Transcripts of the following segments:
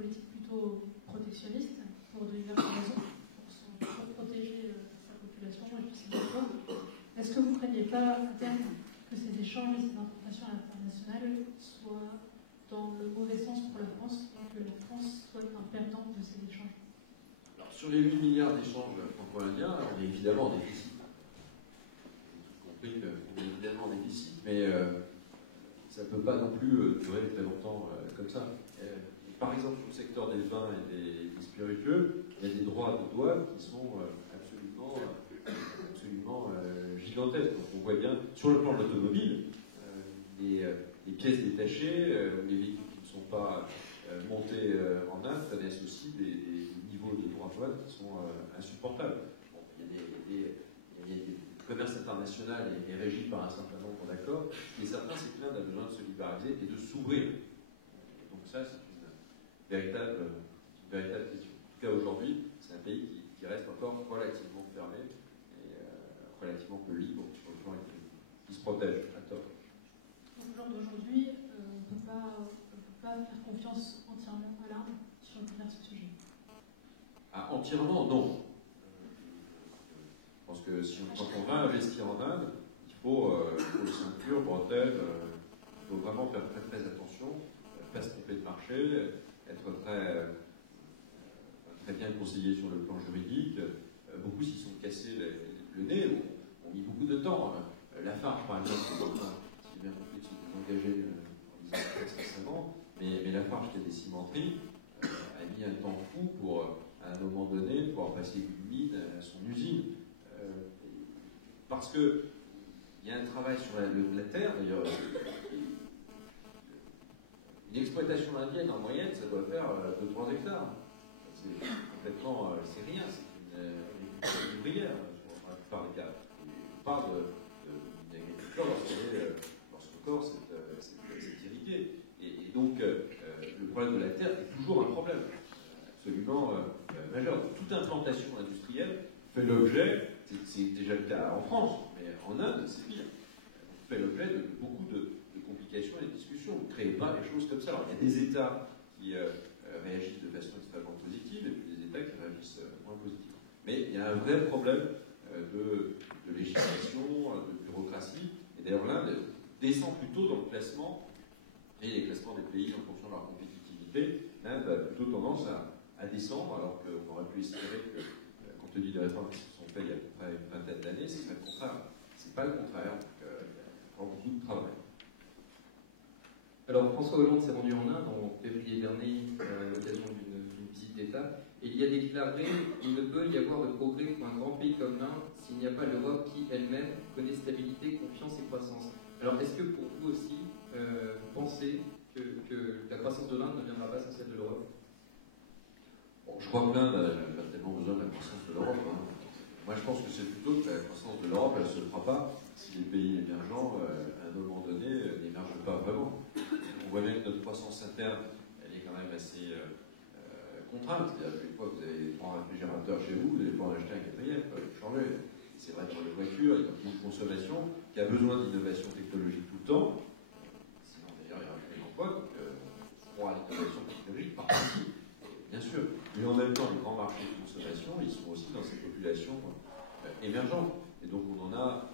politique plutôt protectionniste pour diverses raisons, pour protéger sa population et puis ses emplois. Est-ce que vous ne craignez pas à terme que ces échanges et ces importations internationales soient dans le mauvais sens pour la France, et que la France soit un perdant de ces échanges? Alors, sur les 8 milliards d'échanges franco-indiens, on est évidemment en déficit. Vous avez compris qu'on est évidemment en déficit, mais ça ne peut pas non plus durer très longtemps comme ça. Par exemple, sur le secteur des vins et des spiritueux, il y a des droits de douane qui sont absolument gigantesques. Donc on voit bien, sur le plan de l'automobile, les pièces détachées, les véhicules qui ne sont pas montés en Inde connaissent aussi des niveaux de droits de douane qui sont insupportables. Bon, le commerce international est régi par un certain nombre d'accords, mais certains, c'est que l'Inde a besoin de se libéraliser et de s'ouvrir. Donc ça, c'est une véritable question. En tout cas, aujourd'hui, c'est un pays qui reste encore relativement fermé et relativement peu libre sur le plan économique, qui se protège à tort. Au jour d'aujourd'hui, on ne peut pas faire confiance entièrement à l'Inde sur divers sujets. Ah, entièrement, non. Je pense que quand on va investir en Inde, il faut ceinture, bretelles, il faut vraiment faire très très attention, pas se tromper de marché, être très bien conseillé sur le plan juridique. Beaucoup s'y sont cassés le nez, ont mis beaucoup de temps. Lafarge, par exemple, si j'ai bien compris, s'est engagé en disant très récemment, mais Lafarge, qui a des cimenteries, a mis un temps fou pour, à un moment donné, pouvoir passer d'une mine à son usine. Parce qu'il y a un travail sur la terre, d'ailleurs. Une exploitation indienne, en moyenne, ça doit faire 2-3 hectares. C'est complètement, c'est rien, c'est une agriculture ouvrière, dans la plupart des cas. On parle d'une agriculture lorsque le corps s'est irrigué. Et donc, le problème de la terre est toujours un problème absolument majeur. Toute implantation industrielle fait l'objet, c'est déjà le cas en France, mais en Inde, c'est pire. Fait l'objet de beaucoup de complications et de discussions. Vous ne créez pas les choses comme ça. Alors, il y a des États qui réagissent de façon extrêmement positive et puis des États qui réagissent moins positivement. Mais il y a un vrai problème de législation, de bureaucratie. Et d'ailleurs, l'Inde descend plutôt dans le classement, et les classements des pays en fonction de leur compétitivité. L'Inde a plutôt tendance à descendre, alors qu'on aurait pu espérer que, compte tenu des réformes qui se sont faites il y a à peu près une vingtaine d'années, c'est le contraire. C'est pas le contraire. Donc, il y a encore beaucoup de travail. Alors, François Hollande s'est rendu en Inde en février dernier à l'occasion d'une visite d'État, et il y a déclaré « Il ne peut y avoir de progrès pour un grand pays comme l'Inde s'il n'y a pas l'Europe qui, elle-même, connaît stabilité, confiance et croissance ». Alors, est-ce que pour vous aussi, vous pensez que la croissance de l'Inde ne viendra pas sans celle de l'Europe? Bon, je crois que l'Inde n'a pas tellement besoin de la croissance de l'Europe. Hein. Moi, je pense que c'est plutôt que la croissance de l'Europe, elle ne se fera pas si les pays émergents, à un moment donné, n'émergent pas vraiment. On voit bien que notre croissance interne, elle est quand même assez contrainte. C'est-à-dire que une fois que vous avez 3 réfrigérateurs chez vous, vous allez pouvoir en acheter un quatrième, il faut changer. C'est vrai pour les voitures, il y a beaucoup de consommation qui a besoin d'innovation technologique tout le temps. Sinon, d'ailleurs, il y aura plus d'emploi, donc on aura l'innovation technologique par partie. Bien sûr, mais en même temps, les grands marchés de consommation, ils sont aussi dans ces populations émergentes. Et donc, on en a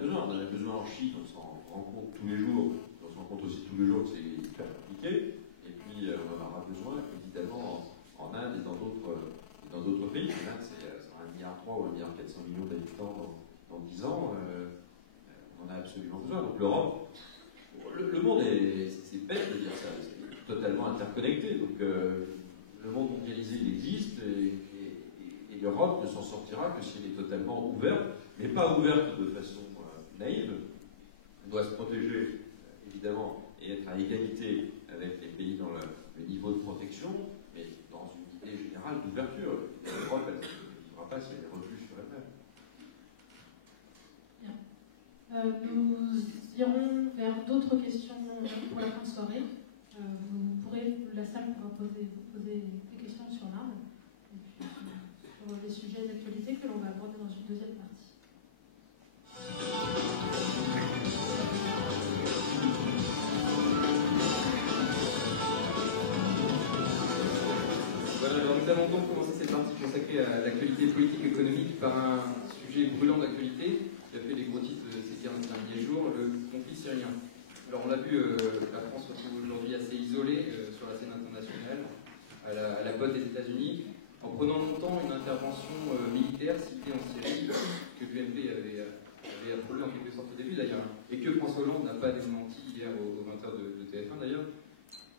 besoin. On en a besoin en Chine, on s'en rend compte tous les jours. On se rend compte aussi tous les jours que c'est hyper compliqué. Et puis, on en aura besoin, évidemment, en Inde et dans d'autres pays. L'Inde, c'est 1,3 milliard ou 1,4 milliard d'habitants dans 10 ans. On en a absolument besoin. Donc, l'Europe, le monde c'est bête de dire ça. C'est totalement interconnecté. Donc, le monde mondialisé, il existe, et l'Europe ne s'en sortira que si elle est totalement ouverte, mais pas ouverte de façon naïve. Elle doit se protéger, évidemment, et être à égalité avec les pays dans le niveau de protection, mais dans une idée générale d'ouverture. L'Europe, elle ne vivra pas si elle est recluse sur elle-même. Nous irons vers d'autres questions pour la fin de soirée. La salle pourra poser des questions sur l'Inde et puis sur les sujets d'actualité que l'on va aborder dans une deuxième partie. nous allons donc commencer cette partie consacrée à l'actualité politique et économique par un sujet brûlant d'actualité qui a fait les gros titres ces derniers jours, le conflit syrien. Alors on l'a vu, la France se retrouve aujourd'hui assez isolée sur la scène internationale, à la botte des États-Unis, en prenant longtemps une intervention militaire ciblée en Syrie, que l'UMP avait approuvée en quelque sorte au début d'ailleurs, et que François Hollande n'a pas démenti hier aux 20h de TF1 d'ailleurs.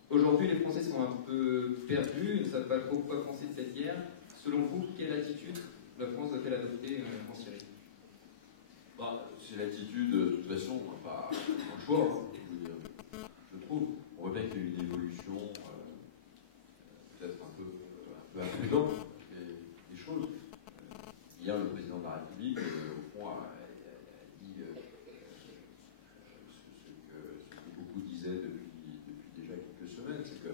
Aujourd'hui, les Français sont un peu perdus, ils ne savent pas trop quoi penser de cette guerre. Selon vous, quelle attitude la France doit-elle adopter en Syrie? C'est l'attitude, de toute façon, pas le choix, je trouve. On voit bien qu'il y a eu une évolution, peut-être un peu imprudente des choses. Hier, le président de la République, au fond, a dit ce que beaucoup disaient depuis déjà quelques semaines, c'est que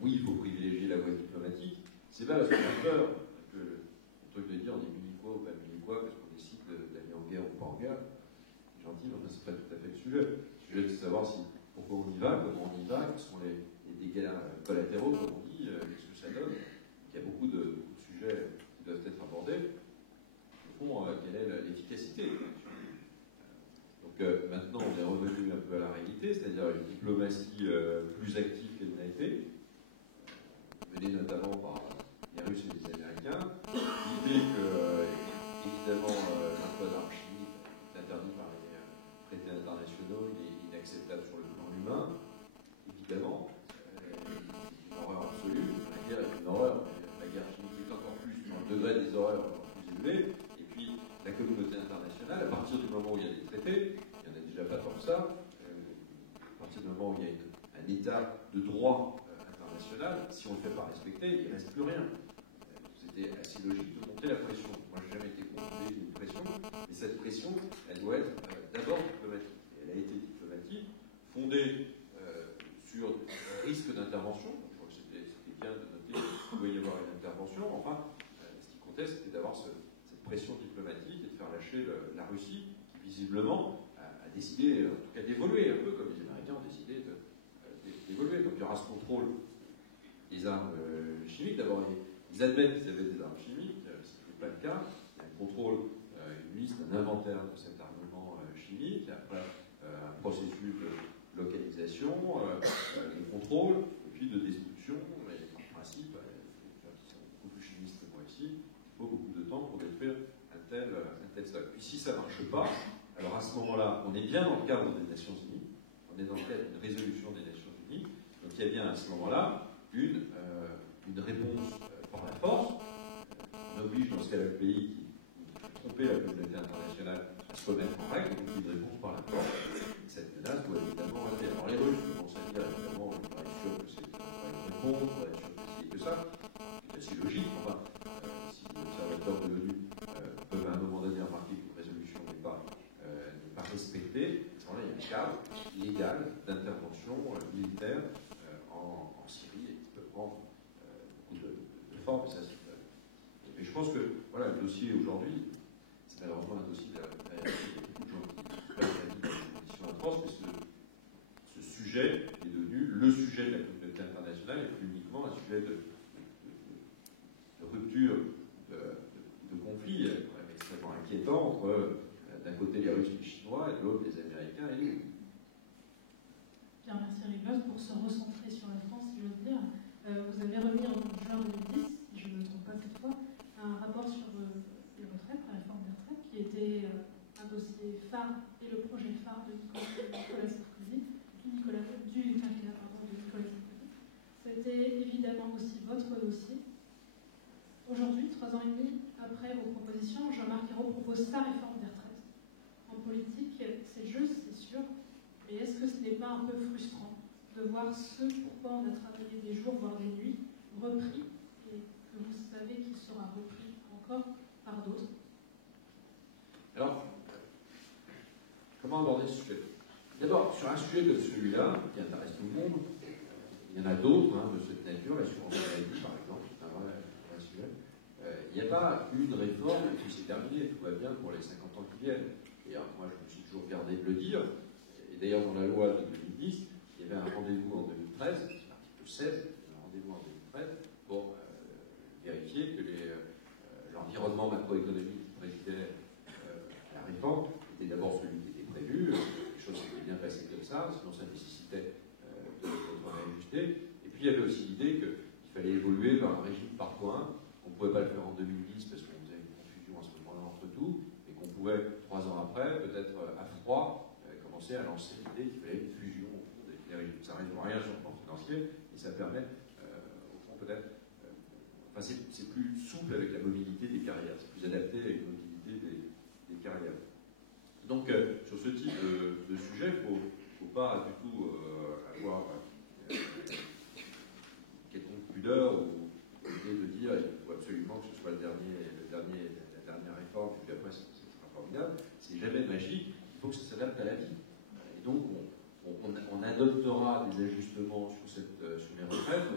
oui, il faut privilégier la voie diplomatique. C'est pas parce qu'on a peur que le truc de dire on est munichois ou pas munichois, parce qu'on décide d'aller en guerre ou pas en guerre. C'est gentil, mais enfin, c'est pas tout à fait le sujet. Le sujet, c'est de savoir pourquoi on y va, comment on y va, quels sont les dégâts collatéraux, comme on dit, qu'est-ce que ça donne. Il y a beaucoup de sujets qui doivent être abordés. Au fond, quelle est l'efficacité? Donc maintenant, on est revenu un peu à la réalité, c'est-à-dire une diplomatie plus active qu'elle n'a été, menée notamment par les Russes et les Américains. L'idée que, évidemment, l'emploi d'armes chimiques est interdit par les traités internationaux, il est inacceptable sur le plan humain. Évidemment, c'est une horreur absolue. La guerre est une horreur, mais la guerre chimique est encore plus, le degré des horreurs encore plus élevé. Et puis, la communauté internationale, à partir du moment où il y a des traités, il n'y en a déjà pas tant que ça, à partir du moment où il y a un état de droit international, si on ne le fait pas respecter, il ne reste plus rien. C'était assez logique de monter la pression. Moi, je n'ai jamais été confronté à une pression, mais cette pression, elle doit être d'abord diplomatique. Et elle a été diplomatique, fondée sur risque d'intervention. Je crois que c'était bien de noter qu'il pouvait y avoir une intervention. Enfin, ce qui comptait, c'était d'avoir cette pression diplomatique et de faire lâcher la Russie, qui visiblement a décidé, en tout cas, d'évoluer un peu comme les Américains ont décidé d'évoluer. Donc il y aura ce contrôle des armes chimiques. D'abord, ils admettent qu'ils avaient des armes chimiques, ce qui n'est pas le cas. Il y a un contrôle, une liste, un inventaire de cet armement chimique, après un processus de localisation, de contrôle, et puis de destruction. Mais en principe, qui sont beaucoup plus chimistes que moi ici, il faut beaucoup de temps pour détruire un tel stock. Puis si ça ne marche pas, alors à ce moment-là, on est bien dans le cadre des Nations Unies, on est dans le cadre d'une résolution des Nations Unies, donc il y a bien à ce moment-là une réponse par la force. On oblige dans ce cas-là le pays qui a trompé la communauté internationale à se remettre en règle, donc une réponse par la force. Cette menace doit évidemment être. Alors les Russes commencent à dire évidemment, on n'est pas sûr que c'est pas une réponse, on est sûr que c'est que ça, c'est assez logique. Enfin, si les observateurs de l'ONU peuvent à un moment donné remarquer qu'une résolution n'est pas respectée, à ce moment-là, il y a un cadre légal d'intervention militaire en Syrie et qui peut prendre beaucoup de forme. Mais je pense que voilà, le dossier aujourd'hui, c'est malheureusement un dossier il y a beaucoup de gens qui perdent la vie dans les conditions atroces, mais ce sujet est devenu le sujet de la communauté internationale et plus uniquement un sujet de rupture, de conflit extrêmement inquiétant entre d'un côté les Russes et les Chinois et de l'autre les Américains et nous. Bien, merci Eric Gosse. Pour se recentrer sur la France, si j'ose dire, vous avez remis en juin 2010, si je ne me trompe pas cette fois, un rapport sur les retraites, la réforme des retraites, qui était un dossier phare et le projet phare de Nicolas Sarkozy, du quinquennat de Nicolas Sarkozy. C'était évidemment aussi votre dossier. Aujourd'hui, 3 ans et demi après vos propositions, Jean-Marc Ayrault propose sa réforme des retraites. En politique, c'est juste, c'est sûr, mais est-ce que ce n'est pas un peu frustrant de voir ce pourquoi on a travaillé des jours, voire des nuits, repris, et que vous savez qu'il sera repris encore par d'autres? Alors, comment aborder ce sujet? D'abord, sur un sujet comme celui-là, qui intéresse tout le monde, il y en a d'autres de cette nature, l'assurance maladie par exemple, c'est un vrai sujet. Il n'y a pas une réforme qui s'est terminée, tout va bien pour les 50 ans qui viennent. Et moi, je me suis toujours gardé de le dire. Et d'ailleurs, dans la loi de 2010, il y avait un rendez-vous en 2013, c'est l'article 16, il y avait un rendez-vous en 2013, l'environnement macroéconomique qui présidait à la réforme était d'abord celui qui était prévu, les choses s'étaient bien passées comme ça, sinon ça nécessitait d'être réajusté. Et puis il y avait aussi l'idée qu'il fallait évoluer vers un régime par points. On ne pouvait pas le faire en 2010 parce qu'on faisait une confusion à ce moment-là entre tout, et qu'on pouvait, 3 ans après, peut-être à froid, commencer à lancer l'idée qu'il fallait une fusion au fond des régimes. Ça ne résout rien sur le plan financier, et ça permet, au fond, peut-être. Enfin, c'est plus souple avec la mobilité des carrières, c'est plus adapté avec la mobilité des carrières. Donc, sur ce type de sujet, il ne faut pas du tout avoir quelconque pudeur ou l'idée de dire il faut absolument que ce soit la dernière réforme, et puis après, ce sera formidable. C'est jamais magique, il faut que ça s'adapte à la vie. Et donc, on adoptera des ajustements sur les retraites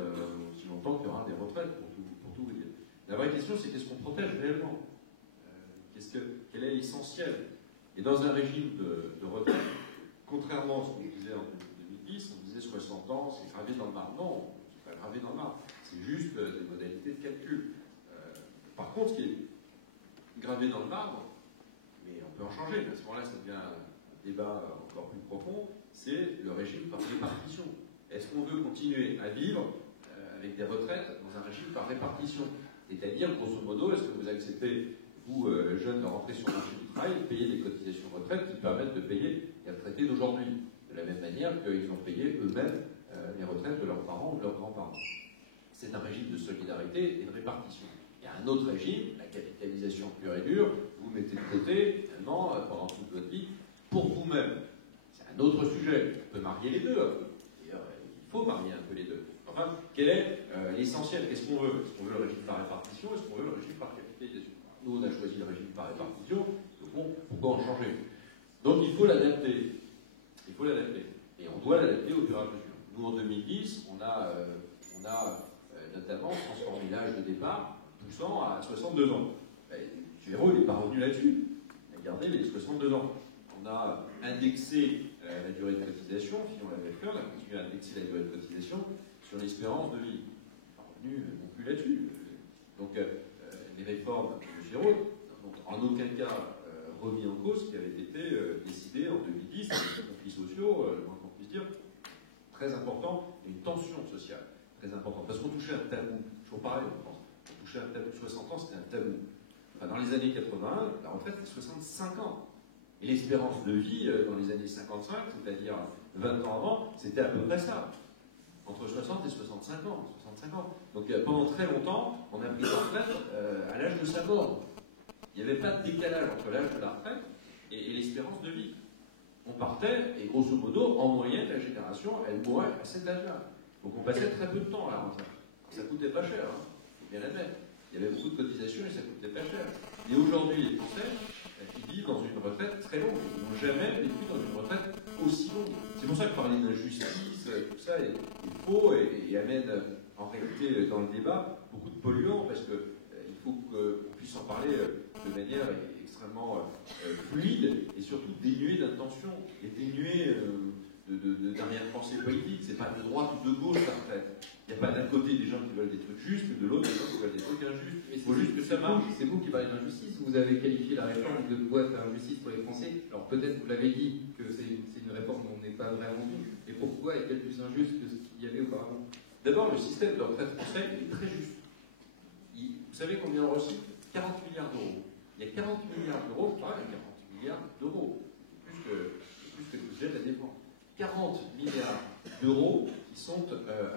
aussi longtemps qu'il y aura des retraites, pour tout vous dire. La vraie question, c'est qu'est-ce qu'on protège réellement, quel est l'essentiel. Et dans un régime de retraite, contrairement à ce qu'on disait en 2010, on disait 60 ans, c'est gravé dans le marbre. Non, c'est pas gravé dans le marbre, c'est juste des modalités de calcul. Par contre, ce qui est gravé dans le marbre, mais on peut en changer, à ce moment-là, ça devient un débat encore plus profond, c'est le régime par répartition. Est-ce qu'on veut continuer à vivre avec des retraites dans un régime par répartition? C'est-à-dire, grosso modo, est-ce que vous acceptez, vous, jeunes, de rentrer sur le marché du travail et de payer des cotisations de retraite qui permettent de payer les retraités d'aujourd'hui, de la même manière qu'ils ont payé eux-mêmes les retraites de leurs parents ou de leurs grands-parents? C'est un régime de solidarité et de répartition. Il y a un autre régime, la capitalisation pure et dure, vous mettez de côté, finalement, pendant toute votre vie, pour vous-même. C'est un autre sujet. On peut marier les deux. D'ailleurs, il faut marier un peu les deux. Enfin, quel est l'essentiel? Qu'est-ce qu'on veut? Est-ce qu'on veut le régime par répartition? Est-ce qu'on veut le régime par capitalisation? Nous, on a choisi le régime par répartition. Donc, bon, pourquoi en changer? Donc, il faut l'adapter. Il faut l'adapter. Et on doit l'adapter au fur et à mesure. Nous, en 2010, on a notamment transformé l'âge de départ poussant à 62 ans. Géraud, il n'est pas revenu là-dessus. Il a gardé les 62 ans. On a indexé la durée de cotisation, si on l'avait fait, on a continué à indexer la durée de cotisation sur l'espérance de vie. Il n'est pas revenu non plus là-dessus. Donc, les réformes de Géraud n'ont en aucun cas remis en cause ce qui avait été décidé en 2010, avec des conflits sociaux, le moins qu'on puisse dire, très important, et une tension sociale très importante. Parce qu'on touchait un tabou, toujours pareil, on pense. On touchait un tabou, 60 ans, c'était un tabou. Enfin, dans les années 80, la retraite, c'était 65 ans. Et l'espérance de vie, dans les années 55, c'est-à-dire 20 ans avant, c'était à peu près ça. Entre 60 et 65 ans. 65 ans. Donc pendant très longtemps, on a pris la retraite à l'âge de sa mort. Il n'y avait pas de décalage entre l'âge de la retraite et l'espérance de vie. On partait, et grosso modo, en moyenne, la génération, elle mourait à cet âge-là. Donc on passait très peu de temps à la retraite. Ça coûtait pas cher, hein, faut bien l'admettre. Il y avait beaucoup de cotisations et ça coûtait pas cher. Et aujourd'hui, les Français, ils vivent dans une retraite très longue. Ils n'ont jamais vécu dans une retraite aussi longue. C'est pour ça que parler d'injustice, tout ça est faux et amène en réalité dans le débat beaucoup de polluants, parce qu'il faut qu'on puisse en parler de manière extrêmement fluide et surtout dénuée d'intention et dénuée d'arrière-pensée politique. C'est pas de droite ou de gauche la retraite. Il n'y a pas d'un côté des gens qui veulent des trucs justes et de l'autre des gens qui veulent des trucs injustes. Il faut juste que ça marche. C'est vous qui parlez d'injustice. Vous avez qualifié la réforme de boîte à injustice pour les Français. Alors peut-être vous l'avez dit que c'est une réforme dont on n'est pas vraiment vu. Et pourquoi est-elle plus injuste que ce qu'il y avait auparavant? D'abord, le système de retraite français est très juste. Vous savez combien on reçoit? 40 milliards d'euros. Il y a 40 milliards d'euros, pas 40 milliards d'euros. Plus que le budget de la défense. 40 milliards d'euros qui sont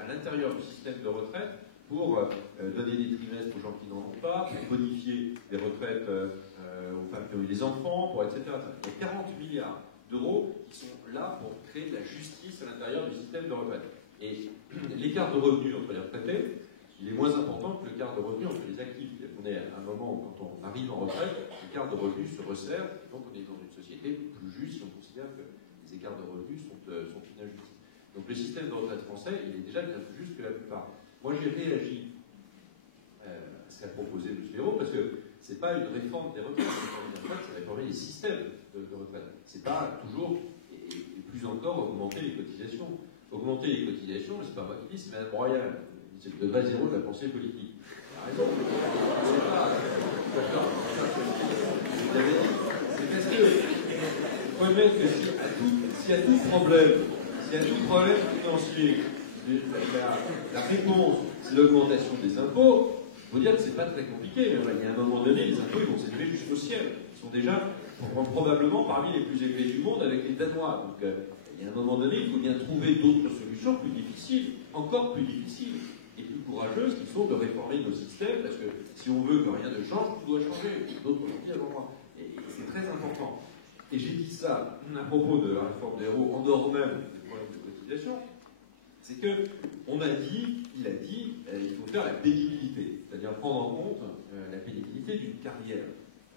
à l'intérieur du système de retraite pour donner des trimestres aux gens qui n'en ont pas, pour bonifier les retraites aux femmes qui ont eu des enfants, pour etc. Donc 40 milliards d'euros qui sont là pour créer de la justice à l'intérieur du système de retraite. Et l'écart de revenus entre les retraités, il est moins important que l'écart de revenus entre les actifs. On est à un moment où, quand on arrive en retraite, l'écart de revenus se resserre, et donc on est dans une société plus juste si on considère que les écarts de revenus sont inajustés. Donc le système de retraite français, il est déjà bien plus juste que la plupart. Moi, j'ai réagi à ce qu'a proposé M. Hérault, parce que ce n'est pas une réforme des retraites. C'est réformer les systèmes de retraite. Ce n'est pas toujours, et plus encore, augmenter les cotisations. Augmenter les cotisations, c'est pas moi qui dis, c'est Mme Royal. C'est le degré zéro de la pensée politique. raison. C'est pas. D'accord. C'est parce que il faut admettre que s'il y a tout problème financier, la réponse, c'est l'augmentation des impôts, il faut dire que c'est pas très compliqué. Il y a un moment donné, les impôts ils vont s'élever jusqu'au ciel. Ils sont déjà probablement parmi les plus élevés du monde avec les Danois. Donc il y a un moment donné, il faut bien trouver d'autres solutions plus difficiles, encore plus difficiles et plus courageuses, qui sont de réformer nos systèmes, parce que si on veut que rien ne change, tout doit changer. D'autres l'ont dit avant moi. Et c'est très important. Et j'ai dit ça à propos de la réforme des héros, en dehors même des problèmes de cotisation, c'est que il a dit, il faut faire la pénibilité, c'est-à-dire prendre en compte la pénibilité d'une carrière.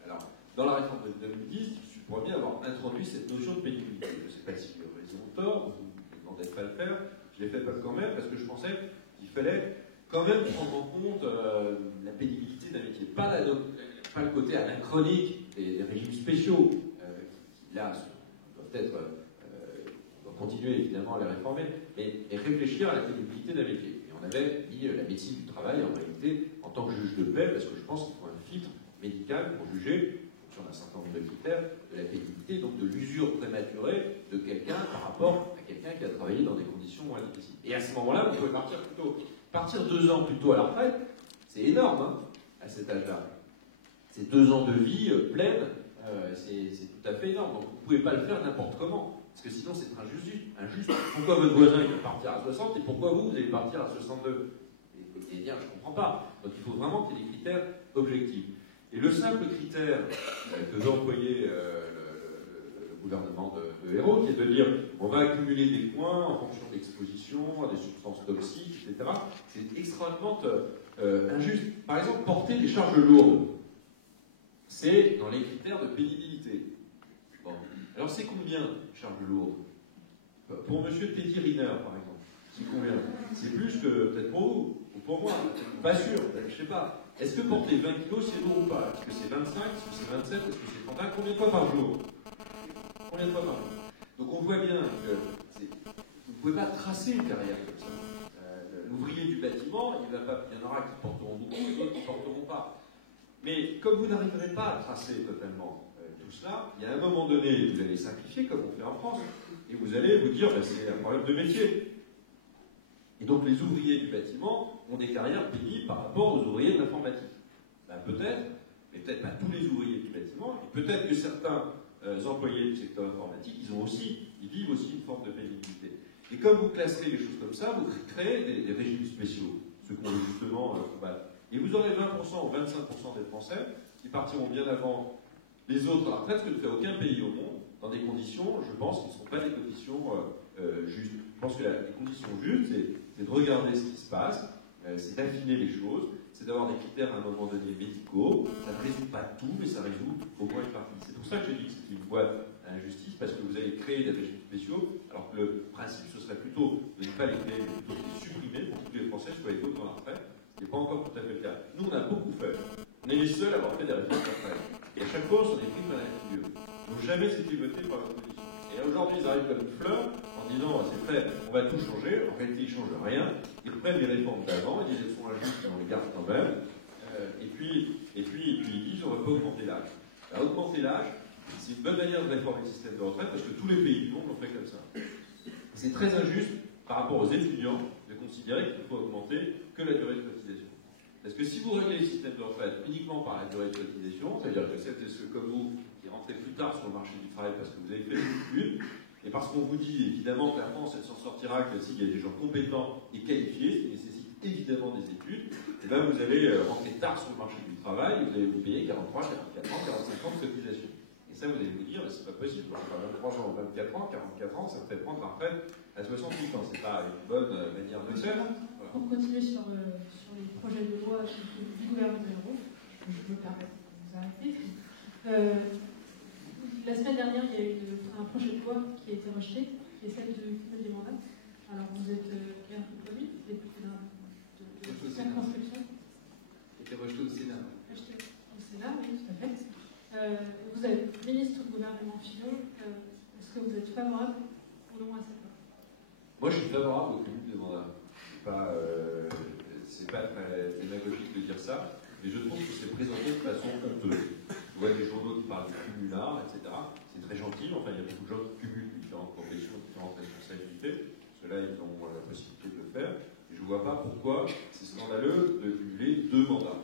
Alors, dans la réforme de 2010, je pourrais bien avoir introduit cette notion de pénibilité. Je ne sais pas si ils ont tort, vous ne demandez pas le faire, je l'ai fait quand même, parce que je pensais qu'il fallait quand même prendre en compte la pénibilité d'un métier. Pas le côté anachronique des régimes spéciaux, qui là doivent être, on doit continuer évidemment à les réformer, mais réfléchir à la pénibilité d'un métier. Et on avait mis la médecine du travail en réalité en tant que juge de paix, parce que je pense qu'il faut un filtre médical pour juger, sur un certain nombre de critères, de la pénibilité, donc de l'usure prématurée de quelqu'un par rapport à quelqu'un qui a travaillé dans des conditions moins difficiles. Et à ce moment-là, vous pouvez partir 2 ans plus tôt à la retraite, c'est énorme, hein, à cet âge-là. C'est 2 ans de vie pleine, c'est tout à fait énorme. Donc vous ne pouvez pas le faire n'importe comment, parce que sinon c'est injuste. Pourquoi votre voisin il va partir à 60 et pourquoi vous allez partir à 62? Et dire, je ne comprends pas. Donc il faut vraiment qu'il y ait des critères objectifs. Et le simple critère que veut employer le gouvernement de Hérault, qui est de dire on va accumuler des points en fonction de l'exposition à des substances toxiques, etc., c'est extrêmement injuste. Par exemple, porter des charges lourdes, c'est dans les critères de pénibilité. Bon. Alors c'est combien charges lourdes? Pour M. Teddy Riner, par exemple, c'est combien? C'est plus que peut-être pour vous, ou pour moi, pas sûr, je ne sais pas. Est-ce que porter 20 kilos, c'est lourd ou pas? Est-ce que c'est 25? Est-ce que c'est 27? Est-ce que c'est 30? Combien de fois par jour? Combien de fois par jour? Donc on voit bien que vous ne pouvez pas tracer une carrière comme ça. L'ouvrier du bâtiment, il y en aura qui porteront beaucoup et d'autres qui ne porteront pas. Mais comme vous n'arriverez pas à tracer totalement tout cela, il y a un moment donné, vous allez simplifier comme on fait en France, et vous allez vous dire, ben, c'est un problème de métier. Et donc les ouvriers du bâtiment ont des carrières pénibles par rapport aux ouvriers de l'informatique. Ben, peut-être, mais peut-être pas tous les ouvriers du bâtiment, et peut-être que certains employés du secteur informatique, ils vivent aussi une forme de pénibilité. Et comme vous classerez les choses comme ça, vous créez des régimes spéciaux, ceux qu'on veut justement combattre. Et vous aurez 20% ou 25% des Français qui partiront bien avant les autres à la retraite, ce que ne fait aucun pays au monde, dans des conditions, je pense, qui ne sont pas des conditions justes. Je pense que les conditions justes, c'est de regarder ce qui se passe, c'est d'affiner les choses, c'est d'avoir des critères à un moment donné médicaux. Ça ne résout pas tout, mais ça résout au moins une partie. C'est pour ça que j'ai dit que c'était une boîte à injustice, parce que vous allez créer des régimes spéciaux, alors que le principe, ce serait plutôt de ne pas les créer, mais plutôt de les supprimer pour que tous les Français soient égaux dans la retraite. Ce n'est pas encore tout à fait le cas. Nous, on a beaucoup fait. On est les seuls à avoir fait des réformes de retraite. Et à chaque fois, on s'en est pris plein la figure. Ils n'ont jamais été votés par l'opposition. Et aujourd'hui, ils arrivent comme une fleur en disant c'est prêt, on va tout changer. En réalité, ils ne changent rien. Ils reprennent les réformes d'avant, ils disent elles sont injustes, mais on les garde quand même. Et puis, ils disent on ne va pas augmenter l'âge. Alors, augmenter l'âge, c'est une bonne manière de réformer le système de retraite parce que tous les pays du monde l'ont fait comme ça. C'est très injuste par rapport aux étudiants de considérer qu'il faut augmenter que la durée de cotisation. Parce que si vous réglez le système de retraite uniquement par la durée de cotisation, c'est-à-dire que celles et ceux comme vous qui rentrez plus tard sur le marché du travail parce que vous avez fait des études, et parce qu'on vous dit évidemment que la France elle s'en sortira que s'il y a des gens compétents et qualifiés, ce qui nécessite évidemment des études, et bien vous allez rentrer tard sur le marché du travail, vous allez vous payer 43, 44 ans, 45 ans de cotisation. Et ça, vous allez vous dire, c'est pas possible. 23 ans, 24 ans, 44 ans, ça me fait prendre la retraite à 68 ans. C'est pas une bonne manière de faire. Voilà. Pour continuer sur les projets de loi du gouvernement Hérault, je me permets de vous arrêter. La semaine dernière, il y a eu un projet de loi qui a été rejeté, qui est celle de cumul des mandats. Alors, vous êtes Pierre Comi, député de circonscription. Qui a été rejeté au Sénat. Rejeté au Sénat, oui, tout à fait. Vous êtes ministre du gouvernement Fillon. Est-ce que vous êtes favorable ou non à cette loi? Moi, je suis favorable au cumul des mandats. c'est pas très démagogique de dire ça, mais je trouve que c'est présenté de façon honteuse. Je vois des journaux qui parlent de cumulard, etc. C'est très gentil, enfin, il y a beaucoup de gens qui cumulent différentes professions, différentes responsabilités. Ceux-là, ils ont la possibilité de le faire. Et je ne vois pas pourquoi c'est scandaleux de cumuler 2 mandats.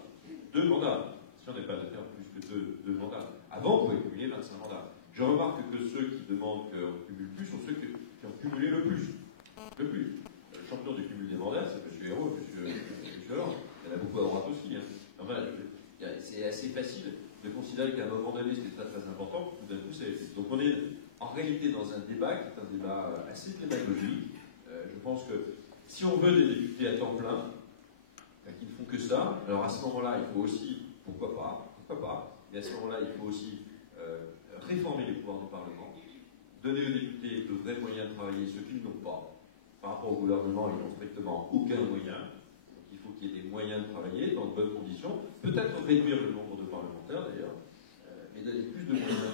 2 mandats. Si on n'est pas de faire plus que 2 mandats. Avant, on pouvait cumuler 25 mandats. Je remarque que ceux qui demandent qu'on cumule plus sont ceux qui ont cumulé le plus. Le plus. Le champion du cumul des mandats, c'est M. Hérault, M. Hollande. Il y en a beaucoup à droite aussi. Hein. Enfin, c'est assez facile de considérer qu'à un moment donné, c'était très très important. Tout d'un coup, donc on est en réalité dans un débat qui est un débat assez pédagogique. Je pense que si on veut des députés à temps plein, qui ne font que ça, alors à ce moment-là, il faut aussi, pourquoi pas, mais à ce moment-là, il faut aussi réformer les pouvoirs du Parlement, donner aux députés de vrais moyens de travailler, ceux qui n'ont pas. Par rapport au gouvernement, ils n'ont strictement aucun moyen. Donc il faut qu'il y ait des moyens de travailler dans de bonnes conditions. Peut-être réduire le nombre de parlementaires d'ailleurs, mais donner plus de moyens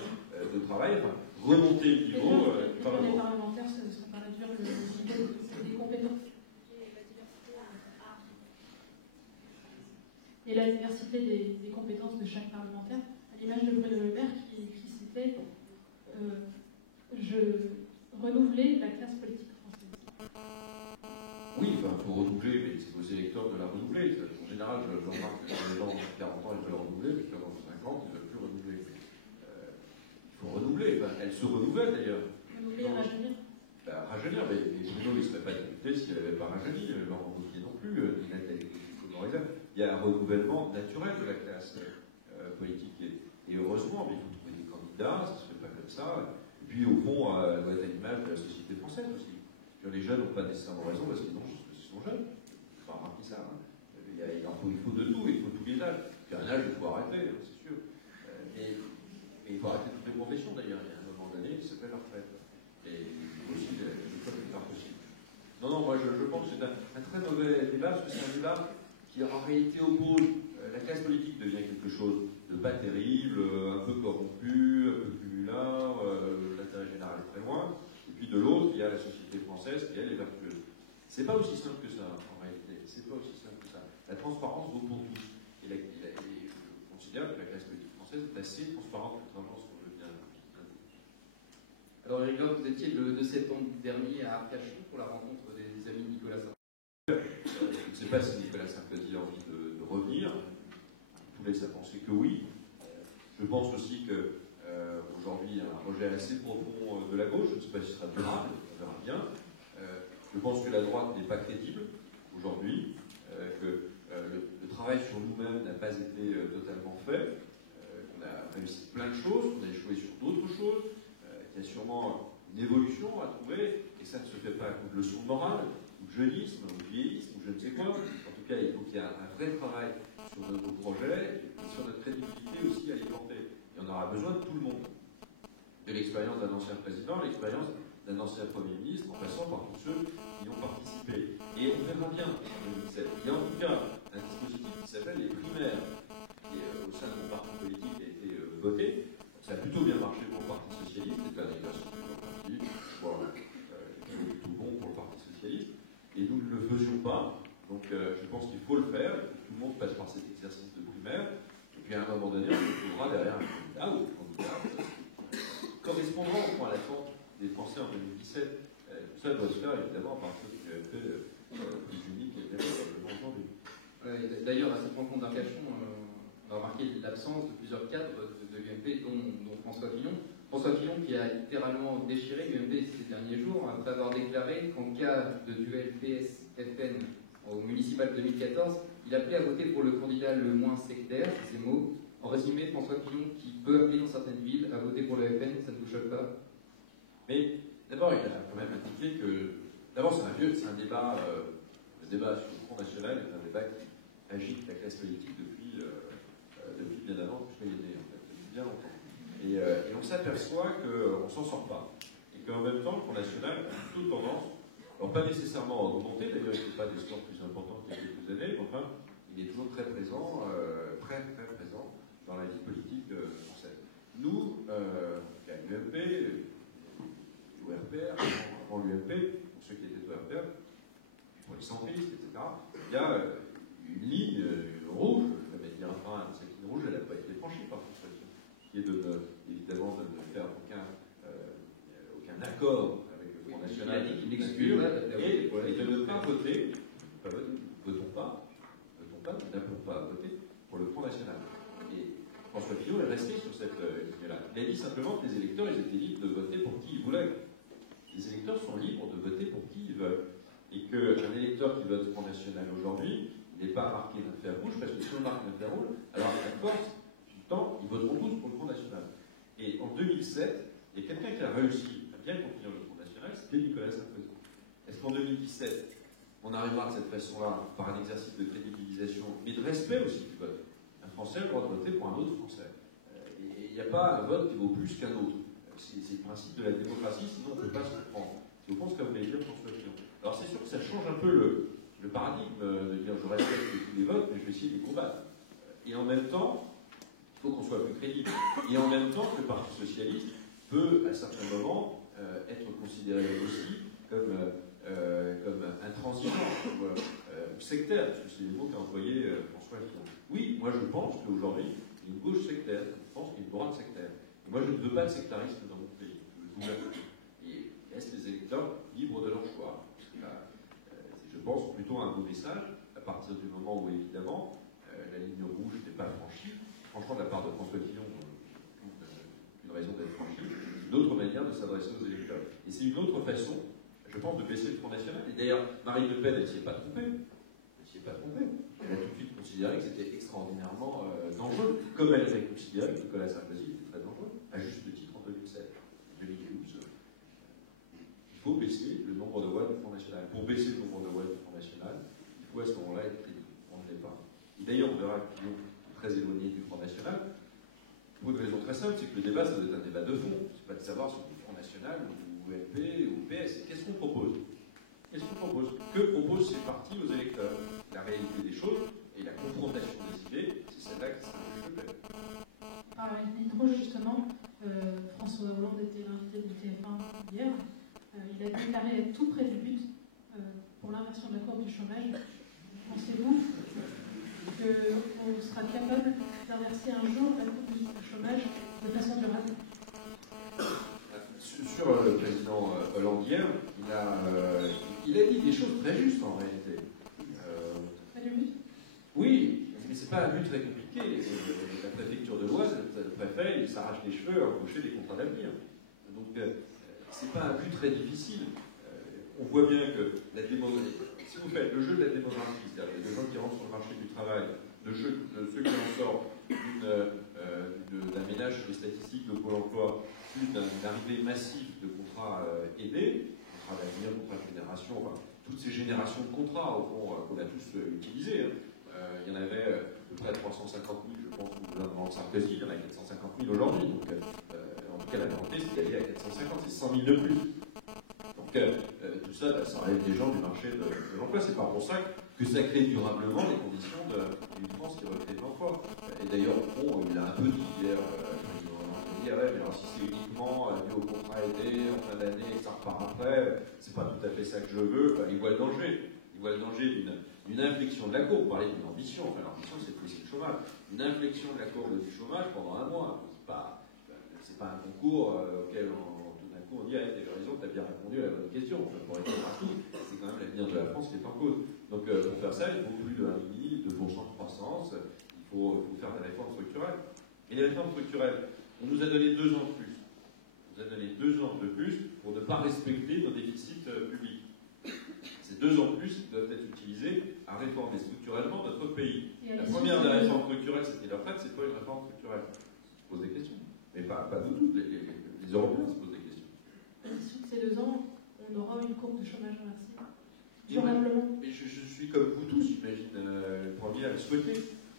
de travail, enfin, remonter le niveau du Parlement. Les parlementaires, ça ne serait pas réduire le niveau des compétences. Et la diversité des compétences de chaque parlementaire, à l'image de Bruno Le Maire qui citait je renouveler la classe politique française. Oui, il faut renouveler, mais c'est aux électeurs de la renouveler. En général, je remarque que les gens de 40 ans, ils veulent renouveler, mais quand ils ont 50, ils ne veulent plus renouveler. Il faut renouveler, elle se renouvelle d'ailleurs. Renouveler et rajeunir. Rajeunir, mais Bruno, il ne serait pas député s'il n'avait pas rajeuni, Laurent Wauquiez non plus, ni Nathalie Cohen. Il y a un renouvellement naturel de la classe politique, et heureusement, mais il faut trouver des candidats, ça ne se fait pas comme ça. Et puis, au fond, elle doit être à l'image de la société française aussi. Les jeunes n'ont pas nécessairement raison parce qu'ils sont jeunes. Il faut remarquer ça. Hein. Il faut de tout, il faut tous les âges. Puis à un âge, il faut arrêter, c'est sûr. Mais il faut arrêter toutes les professions d'ailleurs. Il y a un moment donné, ça s'appelle la retraite. Et aussi, le peuple est impossible. Non, moi je pense que c'est un très mauvais débat, parce que c'est un débat qui en réalité oppose. La classe politique devient quelque chose de pas terrible, un peu corrompu, un peu cumulard, l'intérêt général est très loin. Et puis de l'autre, il y a la société française qui, elle, est vertueuse. C'est pas aussi simple que ça, en réalité. C'est pas aussi simple que ça. La transparence vaut pour tous. Et je considère que la classe politique française est assez transparente, contrairement à ce qu'on veut bien dire. Alors, Eric, vous étiez le 2 septembre dernier à Arcachon pour la rencontre des amis de Nicolas Sarkozy. Je ne sais pas si Nicolas Sarkozy a envie de revenir. Il laisse à penser que oui. Je pense aussi que aujourd'hui, il y a un projet assez profond de la gauche. Je ne sais pas si ce sera durable, on verra bien. Je pense que la droite n'est pas crédible aujourd'hui, que le travail sur nous-mêmes n'a pas été totalement fait, qu'on a réussi plein de choses, qu'on a échoué sur d'autres choses, qu'il y a sûrement une évolution à trouver, et ça ne se fait pas à coup de leçons morales, ou de jeunisme, ou de vieillisme, ou je ne sais quoi. En tout cas, il faut qu'il y ait un vrai travail sur nos projets, et sur notre crédibilité aussi à les porter. Et on aura besoin de tout le monde. De l'expérience d'un ancien président, l'expérience d'un ancien Premier ministre, en passant par tous ceux qui y ont participé. Et on verra bien en 2017. Il y a en tout cas un dispositif qui s'appelle les primaires, qui au sein de mon parti politique a été voté. Ça a plutôt bien marché pour le Parti Socialiste, c'est un exercice plutôt bon pour le Parti Socialiste. Et nous ne le faisions pas, donc je pense qu'il faut le faire, tout le monde passe par cet exercice de primaire, et puis à un moment donné, on se trouvera derrière un candidat ou un candidat correspondra au point à l'attente des Français en 2017. Tout ça doit se faire évidemment à partir du UMP plus unique et probablement aujourd'hui. D'ailleurs, à cette rencontre d'Arcachon, on a remarqué l'absence de plusieurs cadres de l'UMP, dont François Fillon. François Fillon qui a littéralement déchiré l'UMP ces derniers jours, après avoir déclaré qu'en cas de duel PS-FN au municipal 2014, il appelait à voter pour le candidat le moins sectaire, c'est ses mots. En résumé, François Fillon qui peut appeler dans certaines villes à voter pour le FN, ça ne vous choque pas? Mais d'abord, il a quand même indiqué que. D'abord, c'est un débat. Le débat sur le Front National est un débat qui agite la classe politique depuis bien avant que je sois né, en fait, depuis bien longtemps. Et on s'aperçoit qu'on ne s'en sort pas. Et qu'en même temps, le Front National a plutôt tendance, alors pas nécessairement à augmenter, d'ailleurs, il ne fait pas des scores plus importants qu'il y a quelques années, mais enfin, il est toujours très présent, très présent dans la vie politique française. Nous, à l'UMP, au RPR, avant l'UMP, pour ceux qui étaient au RPR, pour les centristes, etc., il y a une ligne rouge, je vais dire enfin, cette ligne rouge, elle n'a pas été franchie par François Fillon, qui est évidemment de ne faire aucun accord avec le Front National, qui n'exclut pas et de ne pas voter, votons pas, nous n'appelons pas à voter pour le Front National. Et François Fillon est resté sur cette ligne-là. Il a dit simplement que les électeurs, ils étaient libres de voter pour qui ils voulaient. Les électeurs sont libres de voter pour qui ils veulent. Et qu'un électeur qui vote Front National aujourd'hui, il n'est pas marqué d'un fer rouge, parce que si on marque d'un fer rouge, alors à la force du temps, ils voteront tous pour le Front National. Et en 2007, il y a quelqu'un qui a réussi à bien contenir le Front National, c'était Nicolas Sarkozy. Est-ce qu'en 2017, on arrivera de cette façon-là, par un exercice de crédibilisation, mais de respect aussi du vote? Un Français a le droit de voter pour un autre Français. Et il n'y a pas un vote qui vaut plus qu'un autre. C'est le principe de la démocratie, sinon on ne peut pas se comprendre. C'est au fond ce qu'a voulu dire François Fillon. Alors c'est sûr que ça change un peu le paradigme de dire je respecte tous les votes, mais je vais essayer de les combattre. Et en même temps, il faut qu'on soit plus crédible. Et en même temps, le Parti Socialiste peut, à certains moments, être considéré aussi comme intransigeant ou sectaire, parce que c'est les mots qu'a employé François Fillon. Oui, moi je pense qu'aujourd'hui, il y a une gauche sectaire, je pense qu'il y a une droite sectaire. Et moi je ne veux pas de sectarisme dans mon pays. Et laisse les électeurs libres de leur choix. Je pense plutôt à un beau message, à partir du moment où évidemment la ligne rouge n'est pas franchie. Franchement, de la part de François Fillon, une raison d'être franchie, une autre manière de s'adresser aux électeurs. Et c'est une autre façon, je pense, de baisser le Front National. Et d'ailleurs, Marine Le Pen, elle ne s'y est pas trompée. Elle a tout de suite considéré que c'était extraordinairement dangereux, comme elle avait considéré que Nicolas Sarkozy était très dangereux, à juste titre en 2007. 2012, il faut baisser le nombre de voix du Front National. Pour baisser le nombre de voix du Front National, il faut à ce moment-là être crédible. On ne l'est pas. Et d'ailleurs, on verra que Fillon est très éloigné du Front National, pour une raison très simple, c'est que le débat, ça doit être un débat de fond. C'est pas de savoir si on est Front National ou UMP ou PS. Qu'est-ce qu'on propose? Qu'est-ce qu'on propose? Que proposent ces partis aux électeurs? La réalité des choses et la confrontation des idées, c'est celle-là qui s'est le plus. Ah, ligne rouge, justement, François Hollande était l'invité du TF1 hier. Il a déclaré être tout près du but pour l'inversion de la courbe du chômage. Pensez-vous qu'on sera capable d'inverser un jour la courbe du chômage de façon durable? Sur le président Hollande hier, il a dit des choses très justes en réalité. Oui, mais c'est pas un but très compliqué. La préfecture de l'Oise, le préfet, il s'arrache les cheveux à embaucher des contrats d'avenir. Donc, c'est pas un but très difficile. On voit bien que la démographie, si vous faites le jeu de la démographie, c'est-à-dire des gens qui rentrent sur le marché du travail, le jeu de ceux qui en sortent d'un ménage sur les statistiques de Pôle emploi, plus d'une arrivée massive de contrats aidés, contrats d'avenir, contrats de génération, enfin, toutes ces générations de contrats, au fond, qu'on a tous utilisés. Il y en avait à peu près 350 000, je pense, au gouvernement de Sarkozy, il y en a 450 000 aujourd'hui. Donc, en tout cas, la volonté, c'est d'aller à 450, c'est 100 000 de plus. Donc, tout ça, ça enlève des gens du marché de l'emploi. C'est pas pour ça que ça crée durablement les conditions d'une France qui recrée de l'emploi. Et d'ailleurs, au fond, il a un peu dit hier, il dit, ouais, mais alors si c'est uniquement dû au contrat aidé en fin d'année et que ça repart après, c'est pas tout à fait ça que je veux. Enfin, il voit le danger. Il voit le danger d'une inflexion de la courbe. Vous parlez d'une ambition. Enfin, l'ambition, c'est de baisser le chômage. Une inflexion de la courbe du chômage pendant un mois. C'est pas un concours auquel tout d'un coup on dit, ah, t'as raison, t'as bien répondu à la bonne question. Pour répondre à tout, c'est quand même l'avenir de la France qui est en cause. Donc, pour faire ça, il faut plus de 1,5, 2% de croissance. Il faut faire des réformes structurelles. Et les réformes structurelles, on nous a donné 2 ans de plus. On nous a donné 2 ans de plus pour ne pas respecter nos déficits publics. Ces 2 ans de plus doivent être utilisés à réformer structurellement notre pays. La première des réformes structurelles, c'était la retraite, c'est pas une réforme structurelle. On se pose des questions. Mais pas vous toutes, les Européens se posent des questions. À l'issue de ces 2 ans, on aura une courbe de chômage inversée. Durablement. Et je suis comme vous tous, j'imagine, le premier à le souhaiter.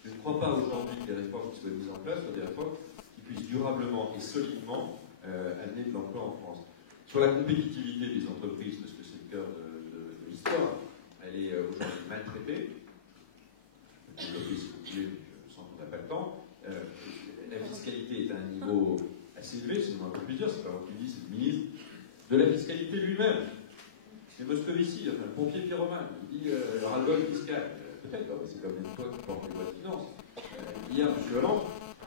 Je ne crois pas aujourd'hui que les réformes qui soient mises en place soient des réformes qui puissent durablement et solidement amener de l'emploi en France. Sur la compétitivité des entreprises, parce que c'est le cœur de l'histoire, elle est aujourd'hui maltraitée. Je peux développer si vous voulez, mais je sens qu'on n'a pas le temps. La fiscalité est à un niveau assez élevé, c'est le moins qu'on puisse dire, c'est pas moi qui le dis, c'est le ministre de la fiscalité lui-même. C'est Moscovici, enfin, le pompier pyromane, il dit ras-le-bol fiscal. peut-être, c'est comme une fois qui porte les lois de finances. Hier, M. Hollande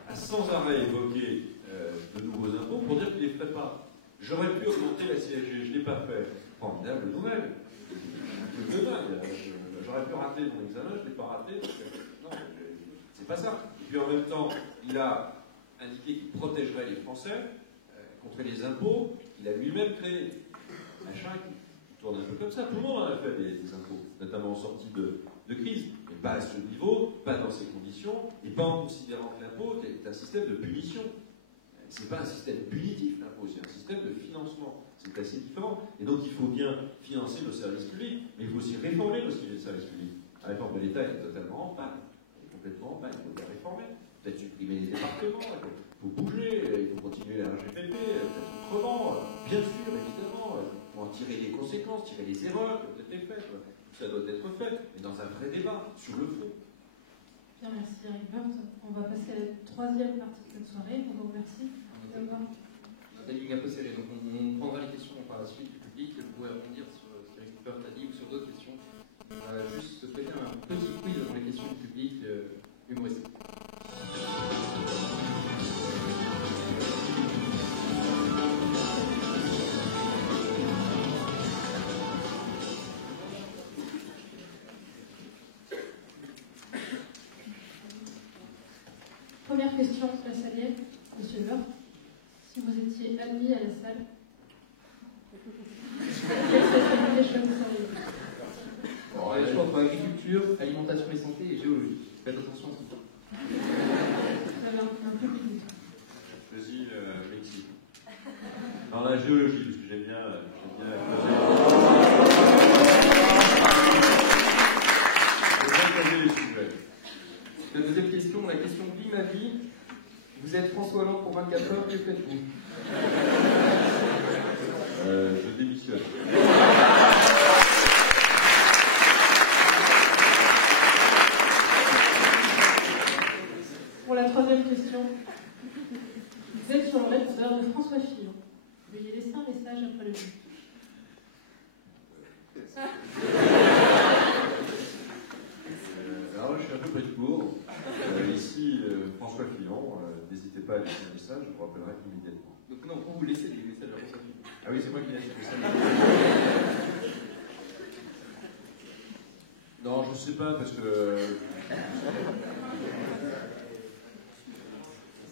a sans arrêt évoqué de nouveaux impôts pour dire qu'il ne les ferait pas. J'aurais pu augmenter la CSG, je ne l'ai pas fait. Formidable nouvelle. J'aurais pu rater mon examen, je ne l'ai pas raté. Non, c'est pas ça. Et puis en même temps, il a indiqué qu'il protégerait les Français contre les impôts qu'il a lui-même créés. Machin qui tourne un peu comme ça. Tout le monde en a fait des impôts, notamment en sortie de crise. Mais pas à ce niveau, pas dans ces conditions, et pas en considérant que l'impôt est un système de punition. C'est pas un système punitif, l'impôt, c'est un système de financement. C'est assez différent. Et donc il faut bien financer nos services publics, mais il faut aussi réformer nos services publics. La réforme de l'État est totalement en panne. Elle est complètement en panne. Il faut la réformer. Peut-être supprimer les départements, il faut bouger, il faut continuer la RGPP, peut-être autrement, bien sûr, évidemment. Il faut en tirer les conséquences, tirer les erreurs qui ont été faites. Tout ça doit être fait, mais dans un vrai débat, sur le fond. Bien, merci Eric Woerth. On va passer à la troisième partie de cette soirée. On vous remercie. Un timing un peu serré, donc on prendra les questions par la suite du public. Vous pourrez rebondir sur ce qu'Eric Woerth a dit ou sur d'autres questions. On va juste se prêter un petit quiz dans les questions du public humoristique. Première question de la salle, Monsieur Woerth. Si vous étiez admis à la salle, quelle spécialité choisiriez-vous? Le choix entre agriculture, alimentation et santé et géologie. Faites attention à ça. Vous avez un peu plus. Je choisis médecine. Dans la géologie, parce que j'aime bien creuser les sujets. La deuxième question, la question vie ma vie. Vous êtes François Hollande pour 24 heures, que faites-vous? Je démissionne. Pour la troisième question, vous êtes sur le répondeur de François Fillon. Veuillez laisser un message après le but. Alors là, je suis un peu pris de court. Ici, François Fillon, n'hésitez pas à laisser un message, je vous rappellerai immédiatement. Donc non, vous laissez des messages à François Fillon. Ah oui, c'est moi qui l'ai laissé. Non, je ne sais pas, parce que...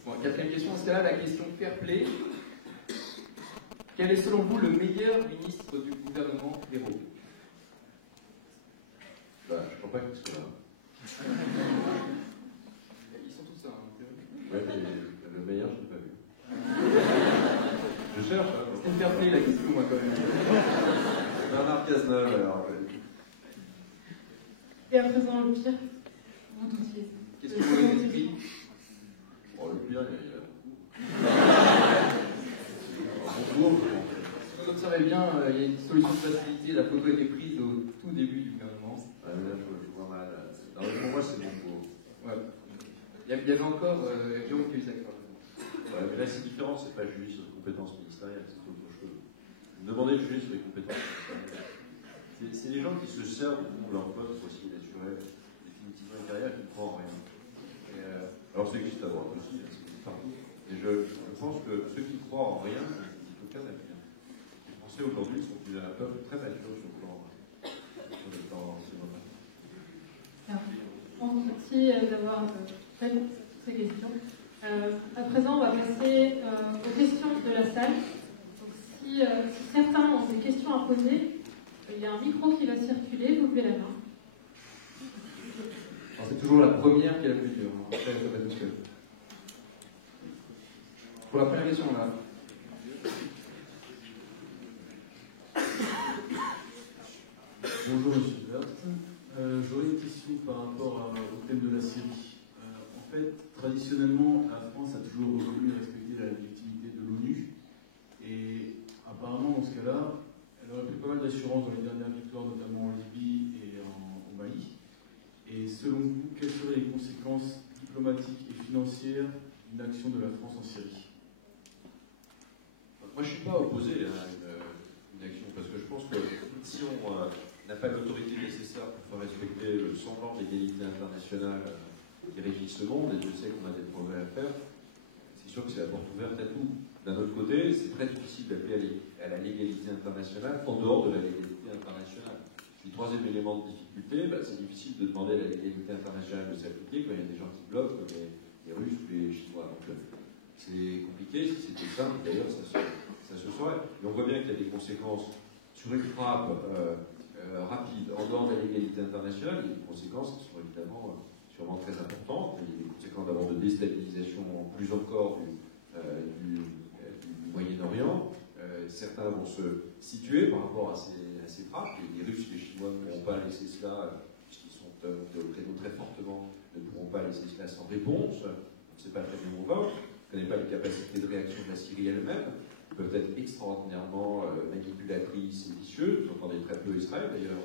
Bon, quatrième question, dans ce cas-là, la question fair play. Quel est selon vous le meilleur ministre du gouvernement Hérault? Bah, je ne crois pas qu'il soit là. Ils sont tous là. Ouais, mais le meilleur, je ne l'ai pas vu. Je cherche, hein. C'est une fair play la question, moi, quand même. Bernard Cazeneuve, alors. Et à présent, le pire, mon dossier. Qu'est-ce que vous voulez d'esprit? Bon, le pire, il y a beaucoup. Bonjour. Si vous observez bien, il y a une solution de facilité. La photo a été prise au tout début du gouvernement. Ah, mais là, je vois mal. Non, mais pour moi, c'est bon. Ouais. Il y avait encore Jérôme Cahuzac. Ouais, mais là, c'est différent. C'est pas juger sur les compétences ministérielles, c'est autre chose. Vous demandez de juger sur les compétences ministérielles. C'est les gens qui se servent de leur poste pour essayer d'assurer définitivement une carrière qui ne croient en rien. Et, alors, ça existe à droite aussi, ça existe partout. Et je pense que ceux qui croient en rien, c'est aucun avenir. Les Français aujourd'hui sont un peuple très mature sur le plan. Merci d'avoir fait ces questions. À présent, on va passer aux questions de la salle. Donc, si certains ont des questions à poser, il y a un micro qui va circuler, vous levez la main. C'est toujours la première qui est la plus dure. Après, ça va tout seul. Pour la première question, là. Bonjour Monsieur Woerth. J'aurais une question par rapport au thème de la Syrie. En fait, traditionnellement, la France a toujours reconnu et respecté la légitimité de l'ONU. Et apparemment, dans ce cas-là, elle aurait pris pas mal d'assurance dans les dernières victoires, notamment en Libye et au Mali. Et selon vous, quelles seraient les conséquences diplomatiques et financières d'une action de la France en Syrie? Moi, je ne suis pas opposé à une action, parce que je pense que si on n'a pas l'autorité nécessaire pour faire respecter le semblant d'égalité internationale qui régit ce monde, et je sais qu'on a des progrès à faire, c'est sûr que c'est la porte ouverte à tout. D'un autre côté, c'est très difficile d'appeler à la légalité internationale en dehors de la légalité internationale. Le troisième élément de difficulté, c'est difficile de demander à la légalité internationale de s'appliquer quand il y a des gens qui bloquent, comme les Russes ou les Chinois. Donc c'est compliqué, si c'était simple, d'ailleurs ça se saurait. Et on voit bien qu'il y a des conséquences sur une frappe rapide en dehors de la légalité internationale. Il y a des conséquences qui sont évidemment sûrement très importantes. Il y a des conséquences d'abord de déstabilisation plus encore du Moyen-Orient. Certains vont se situer par rapport à ces frappes. Les Russes, les Chinois ne pourront pas laisser cela, puisqu'ils sont au créneau très fortement, ne pourront pas laisser cela sans réponse. On ne sait pas très bien où on va. On ne connaît pas les capacités de réaction de la Syrie elle-même. Elles peuvent être extraordinairement manipulatrices et vicieuses. Vous entendez très peu Israël d'ailleurs